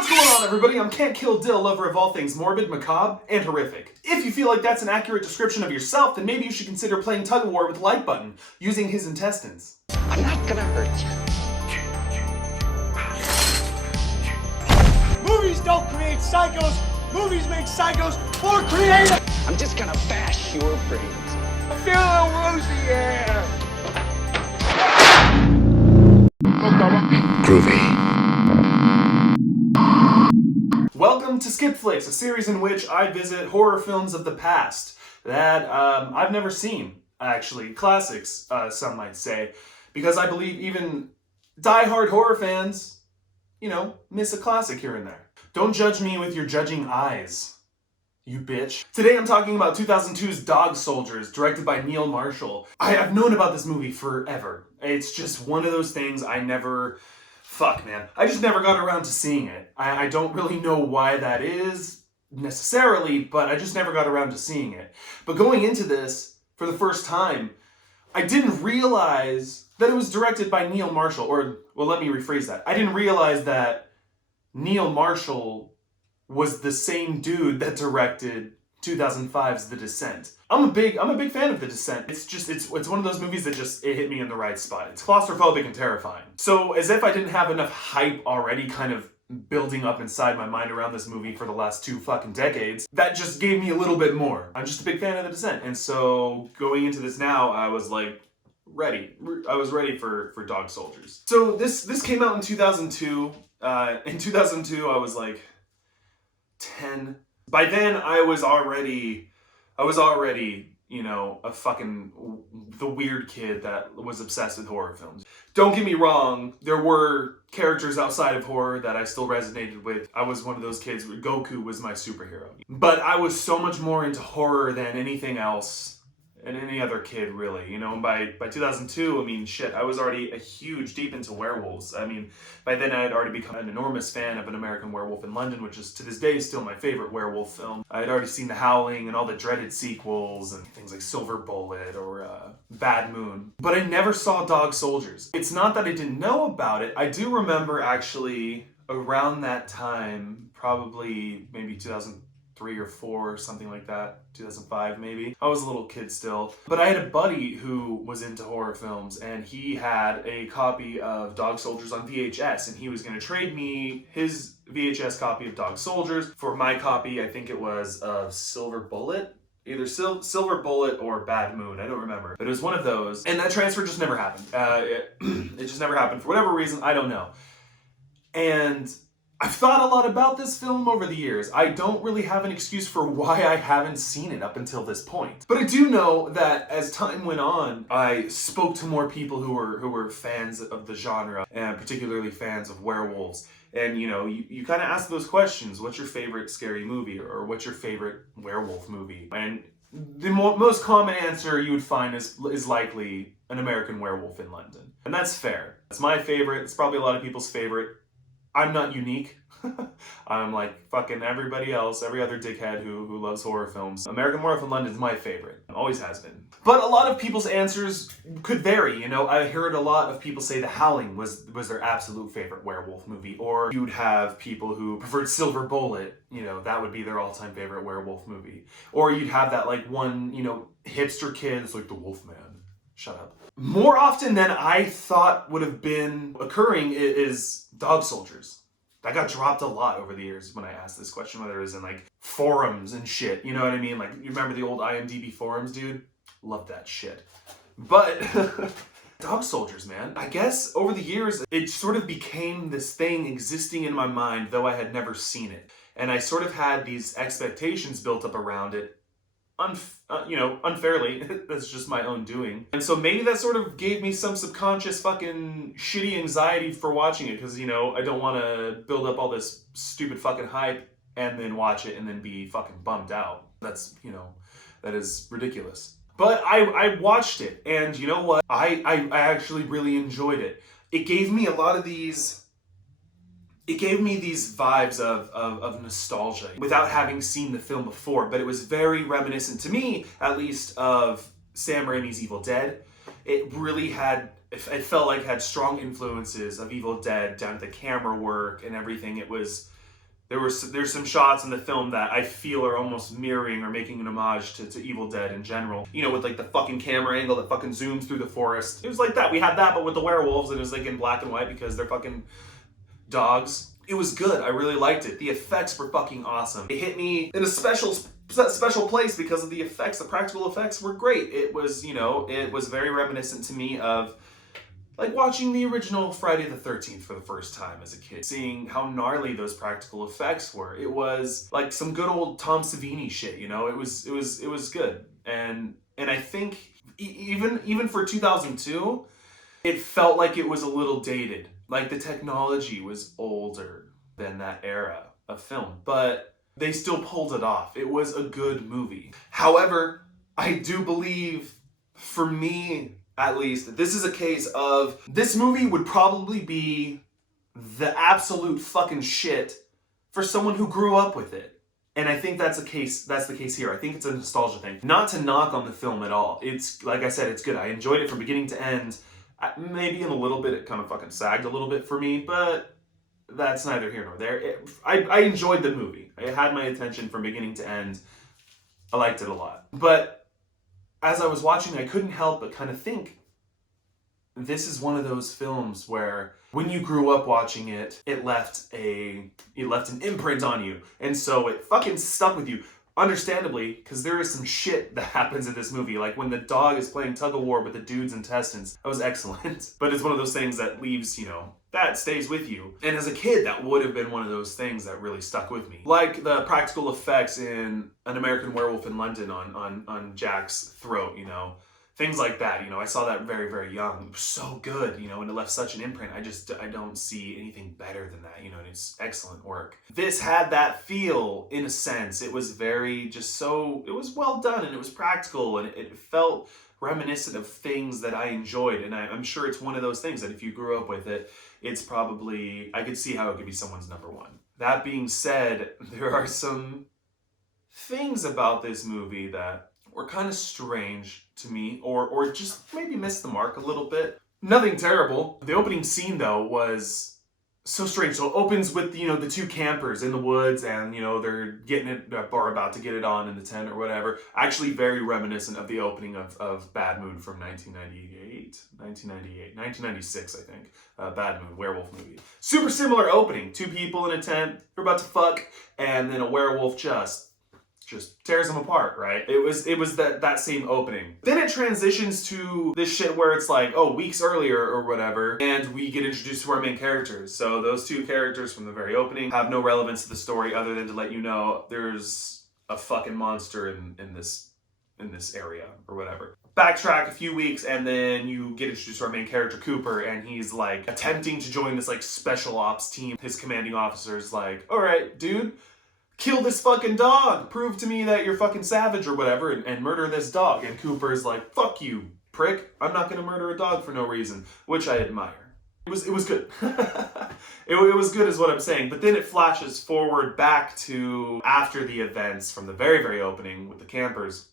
What's going on, everybody? I'm Can't Kill Dill, lover of all things morbid, macabre, and horrific. If you feel like that's an accurate description of yourself, then maybe you should consider playing tug-of-war with the like button, using his intestines. I'm not gonna hurt you. Movies don't create psychos. Movies make psychos more creative. I'm just gonna bash your brains. Feel a little rosy air. Groovy. Welcome to FLIX, a series in which I visit horror films of the past that I've never seen, actually. Classics, some might say. Because I believe even die-hard horror fans, miss a classic here and there. Don't judge me with your judging eyes, you bitch. Today I'm talking about 2002's Dog Soldiers, directed by Neil Marshall. I have known about this movie forever. It's just one of those things I just never got around to seeing it. I don't really know why that is, necessarily, but I just never got around to seeing it. But going into this, for the first time, I didn't realize that it was directed by Neil Marshall, let me rephrase that. I didn't realize that Neil Marshall was the same dude that directed 2005's The Descent. I'm a big fan of The Descent. It's one of those movies that it hit me in the right spot. It's claustrophobic and terrifying. So as if I didn't have enough hype already kind of building up inside my mind around this movie for the last 2 fucking decades, that just gave me a little bit more. I'm just a big fan of The Descent. And so going into this now, I was like, ready. I was ready for Dog Soldiers. So this came out in 2002. In 2002, I was like 10. By then, I was already, the weird kid that was obsessed with horror films. Don't get me wrong, there were characters outside of horror that I still resonated with. I was one of those kids where Goku was my superhero. But I was so much more into horror than anything else and any other kid, really. And by 2002, I was already deep into werewolves. By then I had already become an enormous fan of An American Werewolf in London, which is to this day still my favorite werewolf film. I had already seen The Howling and all the dreaded sequels and things like Silver Bullet or Bad Moon. But I never saw Dog Soldiers. It's not that I didn't know about it. I do remember actually around that time, probably maybe 2003 or 4, something like that, 2005 maybe. I was a little kid still. But I had a buddy who was into horror films, and he had a copy of Dog Soldiers on VHS, and he was going to trade me his VHS copy of Dog Soldiers for my copy, I think it was, of Silver Bullet. Either Silver Bullet or Bad Moon, I don't remember. But it was one of those, and that transfer just never happened. It just never happened. For whatever reason, I don't know. And I've thought a lot about this film over the years. I don't really have an excuse for why I haven't seen it up until this point. But I do know that as time went on, I spoke to more people who were fans of the genre, and particularly fans of werewolves. And you kind of ask those questions. What's your favorite scary movie? Or what's your favorite werewolf movie? And the most common answer you would find is likely An American Werewolf in London. And that's fair. It's my favorite. It's probably a lot of people's favorite. I'm not unique. I'm like fucking everybody else, every other dickhead who loves horror films. American Werewolf in London is my favorite. Always has been. But a lot of people's answers could vary. I heard a lot of people say The Howling was their absolute favorite werewolf movie. Or you'd have people who preferred Silver Bullet. That would be their all-time favorite werewolf movie. Or you'd have that one, hipster kid that's like the Wolfman. Shut up. More often than I thought would have been occurring is Dog Soldiers. That got dropped a lot over the years when I asked this question, whether it was in forums and shit. You know what I mean? You remember the old IMDb forums, dude? Love that shit. But Dog Soldiers, man. I guess over the years, it sort of became this thing existing in my mind, though I had never seen it. And I sort of had these expectations built up around it. Unfairly. That's just my own doing. And so maybe that sort of gave me some subconscious fucking shitty anxiety for watching it, because, I don't want to build up all this stupid fucking hype and then watch it and then be fucking bummed out. That's, that is ridiculous. But I watched it, and you know what? I actually really enjoyed it. It gave me a lot of these... It gave me these vibes of nostalgia without having seen the film before, but it was very reminiscent, to me at least, of Sam Raimi's Evil Dead. It really had it felt like it had strong influences of Evil Dead down to the camera work and everything. It was There's some shots in the film that I feel are almost mirroring or making an homage to Evil Dead in general. You know, with like the fucking camera angle that fucking zooms through the forest. It was like that. We had that, but with the werewolves, and it was like in black and white because they're fucking dogs. It was good. I really liked it. The effects were fucking awesome. It hit me in a special place because of the effects. The practical effects were great. It was, you know, it was very reminiscent to me of like watching the original Friday the 13th for the first time as a kid, seeing how gnarly those practical effects were. It was like some good old Tom Savini shit, you know. It was good, and I think even for 2002, it felt like it was a little dated. Like the technology was older than that era of film, but they still pulled it off. It was a good movie. However, I do believe, for me at least, this is a case of this movie would probably be the absolute fucking shit for someone who grew up with it. And I think that's the case here. I think it's a nostalgia thing. Not to knock on the film at all. It's, like I said, it's good. I enjoyed it from beginning to end. Maybe in a little bit, it kind of fucking sagged a little bit for me, but that's neither here nor there. I enjoyed the movie. It had my attention from beginning to end. I liked it a lot. But as I was watching, I couldn't help but kind of think, this is one of those films where when you grew up watching it, it left an imprint on you. And so it fucking stuck with you. Understandably, because there is some shit that happens in this movie. Like when the dog is playing tug of war with the dude's intestines. That was excellent. But it's one of those things that leaves, you know, that stays with you. And as a kid, that would have been one of those things that really stuck with me. Like the practical effects in An American Werewolf in London on Jack's throat, you know. Things like that, you know, I saw that very, very young. It was so good, you know, and it left such an imprint. I don't see anything better than that, you know, and it's excellent work. This had that feel, in a sense. It was very, it was well done, and it was practical, and it felt reminiscent of things that I enjoyed. And I'm sure it's one of those things that if you grew up with it, it's probably, I could see how it could be someone's number one. That being said, there are some things about this movie that were kind of strange to me, or just maybe missed the mark a little bit. Nothing terrible. The opening scene, though, was so strange. So it opens with, you know, the two campers in the woods, and, you know, they're getting it, or about to get it on in the tent or whatever. Actually very reminiscent of the opening of Bad Moon from 1996, I think. Bad Moon, werewolf movie. Super similar opening. Two people in a tent, they're about to fuck, and then a werewolf just tears them apart, right? It was that same opening. Then it transitions to this shit where it's like, oh, weeks earlier or whatever, and we get introduced to our main characters. So those two characters from the very opening have no relevance to the story other than to let you know there's a fucking monster in this area or whatever. Backtrack a few weeks, and then you get introduced to our main character, Cooper, and he's like attempting to join this like special ops team. His commanding officer's like, all right, dude, kill this fucking dog. Prove to me that you're fucking savage or whatever, and murder this dog. And Cooper's like, fuck you, prick. I'm not gonna murder a dog for no reason, which I admire. It was good. it was good is what I'm saying. But then it flashes forward back to after the events from the very, very opening with the campers.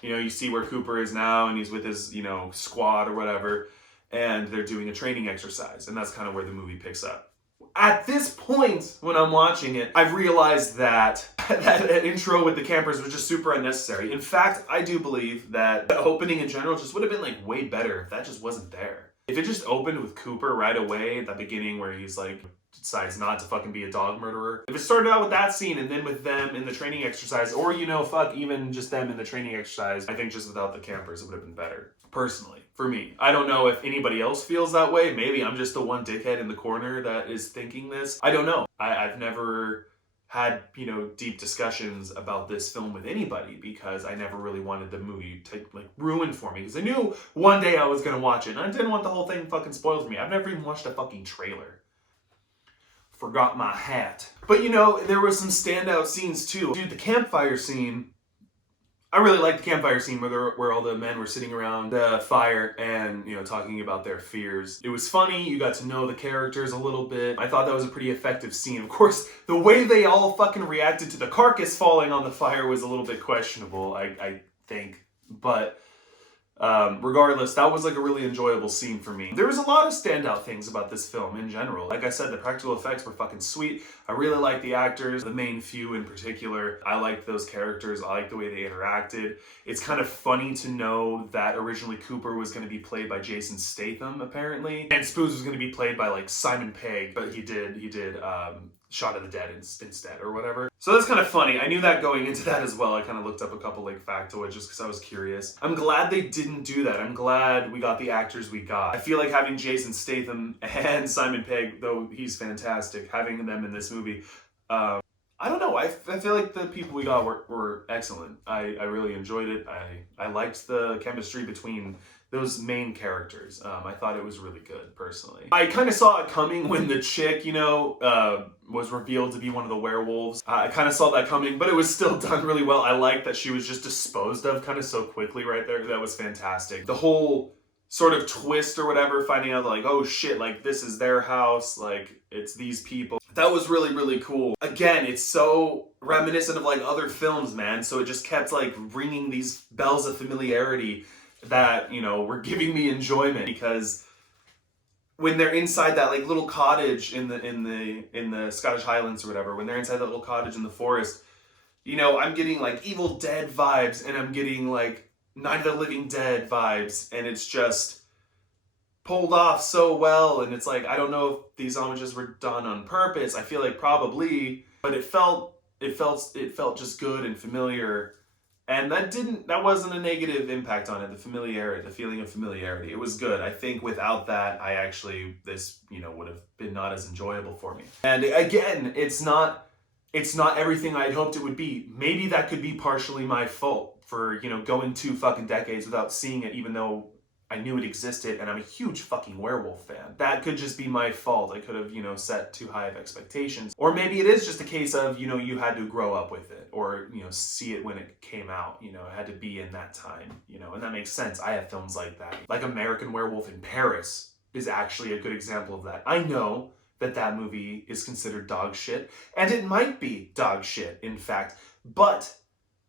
You know, you see where Cooper is now, and he's with his, you know, squad or whatever, and they're doing a training exercise, and that's kind of where the movie picks up. At this point, when I'm watching it, I've realized that that intro with the campers was just super unnecessary. In fact, I do believe that the opening in general just would have been like way better if that just wasn't there. If it just opened with Cooper right away at the beginning where he's like, decides not to fucking be a dog murderer. If it started out with that scene and then with them in the training exercise, or, you know, fuck, even just them in the training exercise, I think just without the campers, it would have been better. Personally, for me. I don't know if anybody else feels that way. Maybe I'm just the one dickhead in the corner that is thinking this. I don't know. I've never had, you know, deep discussions about this film with anybody because I never really wanted the movie to like ruin for me, because I knew one day I was gonna watch it and I didn't want the whole thing fucking spoiled for me. I've never even watched a fucking trailer. Forgot my hat. But, you know, there were some standout scenes too. Dude, the campfire scene, I really liked the campfire scene where all the men were sitting around the fire and, you know, talking about their fears. It was funny. You got to know the characters a little bit. I thought that was a pretty effective scene. Of course, the way they all fucking reacted to the carcass falling on the fire was a little bit questionable, I think. But Regardless, that was like a really enjoyable scene for me. There was a lot of standout things about this film in general. Like I said, the practical effects were fucking sweet. I really liked the actors, the main few in particular. I liked those characters. I liked the way they interacted. It's kind of funny to know that originally Cooper was going to be played by Jason Statham, apparently, and Spoons was going to be played by like Simon Pegg, but he did Shot of the Dead instead or whatever. So that's kind of funny. I knew that going into that as well. I kind of looked up a couple like factoids just because I was curious. I'm glad they didn't do that. I'm glad we got the actors we got. I feel like having Jason Statham and Simon Pegg, though he's fantastic, having them in this movie, I don't know. I feel like the people we got were excellent. I really enjoyed it. I liked the chemistry between those main characters. I thought it was really good, personally. I kind of saw it coming when the chick, you know, was revealed to be one of the werewolves. I kind of saw that coming, but it was still done really well. I liked that she was just disposed of kind of so quickly right there. That was fantastic. The whole sort of twist or whatever, finding out like, oh shit, like this is their house, like it's these people. That was really, really cool. Again, it's so reminiscent of like other films, man. So it just kept like ringing these bells of familiarity that, you know, were giving me enjoyment, because when they're inside that like little cottage in the Scottish Highlands or whatever, when they're inside that little cottage in the forest, you know, I'm getting like Evil Dead vibes, and I'm getting like Night of the Living Dead vibes, and it's just pulled off so well. And it's like, I don't know if these homages were done on purpose. I feel like probably, but it felt just good and familiar. And that wasn't a negative impact on it. The familiarity, the feeling of familiarity, it was good. I think without that, this, you know, would have been not as enjoyable for me. And again, it's not everything I'd hoped it would be. Maybe that could be partially my fault for, you know, going 2 fucking decades without seeing it, even though I knew it existed, and I'm a huge fucking werewolf fan. That could just be my fault. I could have, you know, set too high of expectations. Or maybe it is just a case of, you know, you had to grow up with it, or, you know, see it when it came out. You know, it had to be in that time, you know, and that makes sense. I have films like that. Like American Werewolf in Paris is actually a good example of that. I know that movie is considered dog shit, and it might be dog shit, in fact, but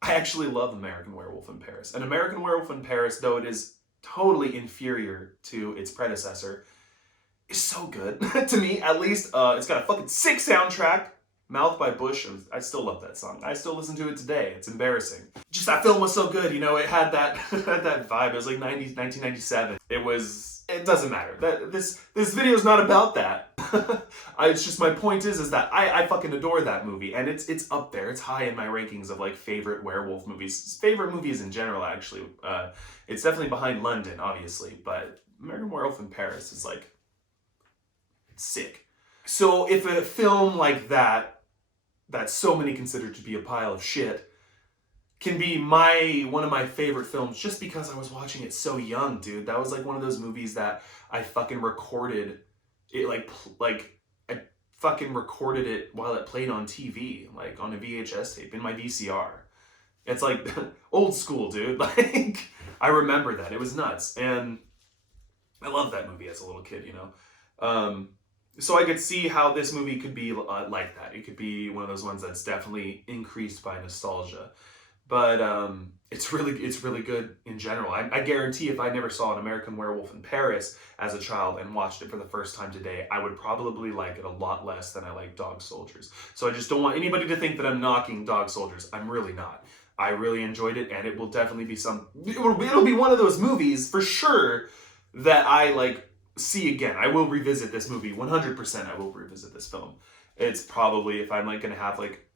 I actually love American Werewolf in Paris. And American Werewolf in Paris, though it is totally inferior to its predecessor, is so good. To me, at least. It's got a fucking sick soundtrack. Mouth by Bush. I still love that song. I still listen to it today. It's embarrassing. Just that film was so good, you know, it had that that vibe. It was like 1997. It doesn't matter. This video is not about that. It's just, my point is that I fucking adore that movie, and it's up there. It's high in my rankings of like favorite werewolf movies. Favorite movies in general, actually. It's definitely behind London, obviously, but American Werewolf in Paris is like sick. So if a film like that so many consider to be a pile of shit, can be one of my favorite films just because I was watching it so young, dude. That was like one of those movies that I fucking recorded it, like I fucking recorded it while it played on TV, like on a VHS tape in my VCR. It's like old school, dude. Like, I remember that. It was nuts. And I loved that movie as a little kid, you know. So I could see how this movie could be like that. It could be one of those ones that's definitely increased by nostalgia. But it's really good in general. I guarantee if I never saw an American Werewolf in Paris as a child and watched it for the first time today, I would probably like it a lot less than I like Dog Soldiers. So I just don't want anybody to think that I'm knocking Dog Soldiers. I'm really not. I really enjoyed it, and it will definitely be it'll be one of those movies for sure that I like see again. I will revisit this movie 100%. I will revisit this film. It's probably, if I'm like gonna have like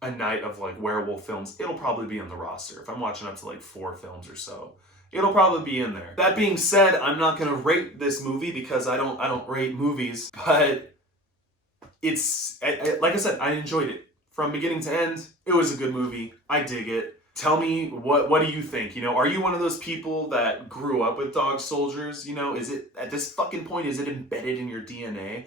a night of like werewolf films, it'll probably be on the roster. If I'm watching up to like 4 films or so, it'll probably be in there. That being said, I'm not gonna rate this movie because I don't rate movies, but it's like I said, I enjoyed it from beginning to end. It was a good movie. I dig it. Tell me, what do you think? You know, are you one of those people that grew up with Dog Soldiers? You know, is it, at this fucking point, is it embedded in your DNA?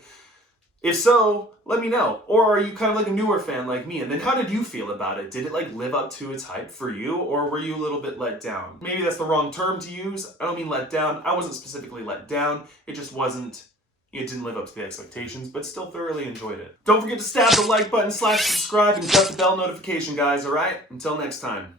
If so, let me know. Or are you kind of like a newer fan like me? And then how did you feel about it? Did it like live up to its hype for you? Or were you a little bit let down? Maybe that's the wrong term to use. I don't mean let down. I wasn't specifically let down. It just wasn't, it didn't live up to the expectations, but still thoroughly enjoyed it. Don't forget to stab the like button / subscribe and cut the bell notification, guys, alright? Until next time.